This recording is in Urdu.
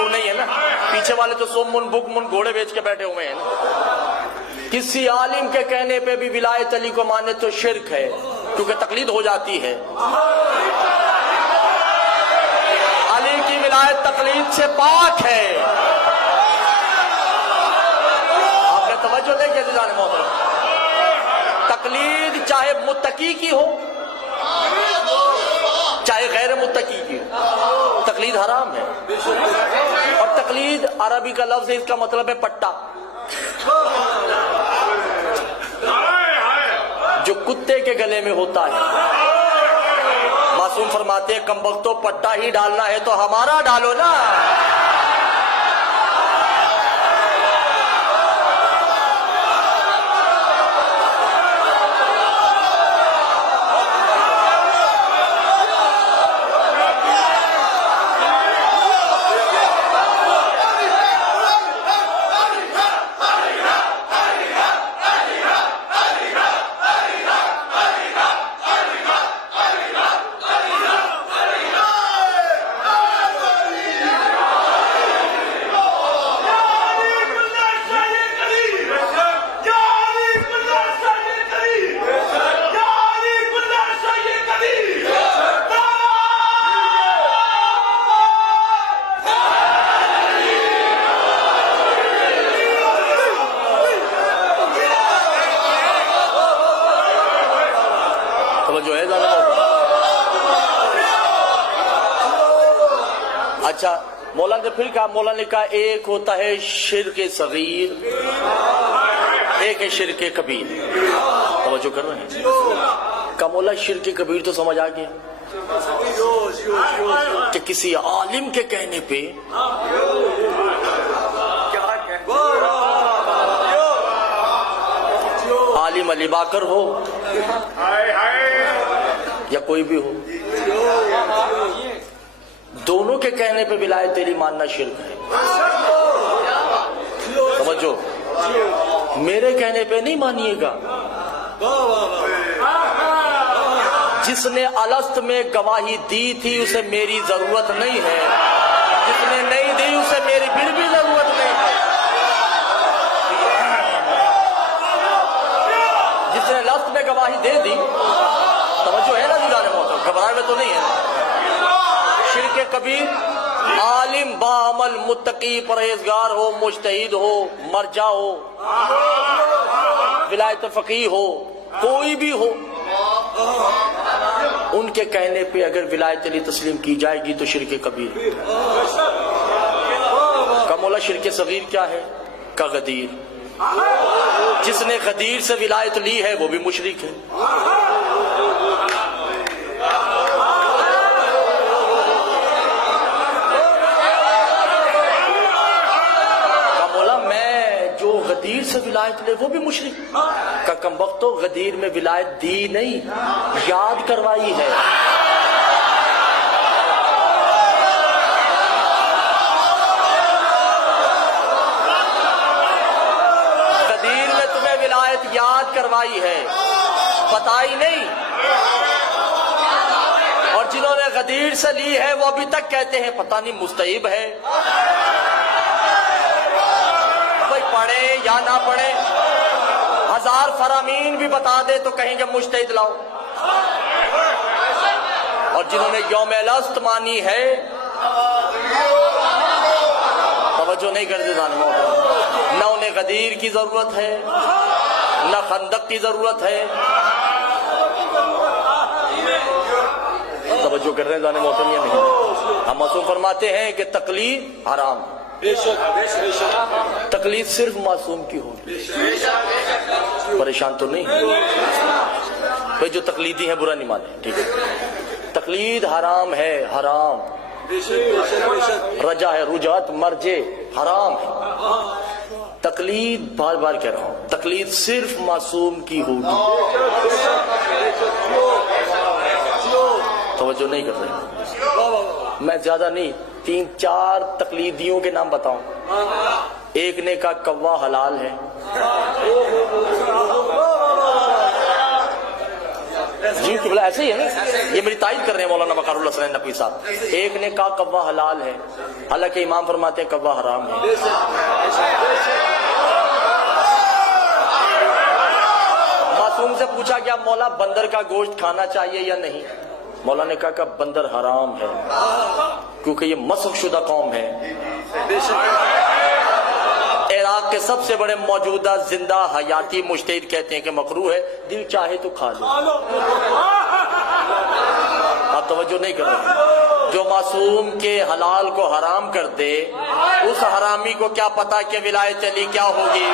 مشہور نہیں ہے نا, پیچھے والے تو سومن بکمن گھوڑے بیچ کے بیٹھے ہوئے ہیں نا. کسی عالم کے کہنے پہ بھی ولایت علی کو ماننے تو شرک ہے, کیونکہ تقلید ہو جاتی ہے. علی کی ولایت تقلید سے پاک ہے. آپ نے توجہ دیں کہ عزیزان محترم, تقلید چاہے متقی کی ہو چاہے غیر متقی کی ہو, تقلید حرام ہے. اور تقلید عربی کا لفظ ہے, اس کا مطلب ہے پٹا. جو کتے کے گلے میں ہوتا ہے. معصوم فرماتے ہیں کمبختو پٹا ہی ڈالنا ہے تو ہمارا ڈالو نا. اچھا, مولانا نے پھر کہا, مولانا نے کہا ایک ہوتا ہے شرک صغیر, ایک ہے شرک کبیر. توجہ کر رہے ہیں کہ مولا شرک کبیر تو سمجھ آ گیا کہ کسی عالم کے کہنے پہ عالم علی باکر ہو یا کوئی بھی ہو, دونوں کے کہنے پہ ولایت تیری ماننا شرک ہے. سمجھو, میرے کہنے پہ نہیں مانیے گا. جس نے الست میں گواہی دی تھی اسے میری ضرورت نہیں ہے, جس نے نہیں دی اسے میری پھر بھی ضرورت نہیں ہے. جس نے الست میں گواہی دے دی, توجہ ہے نا جلال محترم, گھبراہٹ میں تو نہیں ہے. شرک کبیر عالم باعمل متقی پرہیزگار ہو, مجتہد ہو, مرجع ہو, ولایت فقیہ ہو, کوئی بھی ہو, ان کے کہنے پہ اگر ولایت علی تسلیم کی جائے گی تو شرک کبیر. کا مولا شرک صغیر کیا ہے؟ کا غدیر. جس نے غدیر سے ولایت لی ہے وہ بھی مشرک ہے. غدیر سے ولایت لے وہ بھی مشرک. کا کمبختو غدیر میں ولایت دی نہیں, یاد کروائی ہے. غدیر میں تمہیں ولایت یاد کروائی ہے, بتائی نہیں. اور جنہوں نے غدیر سے لی ہے وہ ابھی تک کہتے ہیں پتہ نہیں مستحب ہے. پڑھے یا نہ پڑھے, 1000 فرامین بھی بتا دے تو کہیں گے مجتہد لاؤ. اور جنہوں نے یوم الست مانی ہے, توجہ نہیں کرتے ظالموں, نہ انہیں غدیر کی ضرورت ہے نہ خندق کی ضرورت ہے. توجہ کر رہے ہیں ظالم محترم یا نہیں؟ ہم معصوم فرماتے ہیں کہ تقلید حرام. تقلید صرف معصوم کی ہوگی. پریشان تو نہیں بھائی, جو تقلیدی ہیں برا نہیں مانے, ٹھیک ہے. تقلید حرام ہے, حرام. رجا ہے, رجعت مرجع حرام ہے. تقلید بار بار کہہ رہا ہوں, تقلید صرف معصوم کی ہوگی. توجہ نہیں کر رہے. میں زیادہ نہیں, 3-4 تقلیدیوں کے نام بتاؤں. ایک نے کہا کوا حلال ہے, جی قبلہ ایسے ہی ہے نا، یہ میری تائید کر رہے ہیں مولانا وقار اللہ حسین نقوی صاحب۔ ایک نے کہا کوا حلال ہے، حالانکہ امام فرماتے ہیں کوا حرام ہے۔ معصوم سے پوچھا کہ مولا بندر کا گوشت کھانا چاہیے یا نہیں؟ مولا نے کہا کہ بندر حرام ہے کیونکہ یہ مسخ شدہ قوم ہے۔ عراق کے سب سے بڑے موجودہ زندہ حیاتی مجتہد کہتے ہیں کہ مکروہ ہے، دل چاہے تو کھا لو۔ آپ توجہ نہیں کر رہے۔ جو معصوم کے حلال کو حرام کر دے، اس حرامی کو کیا پتا کہ ولایت علی کیا ہوگی۔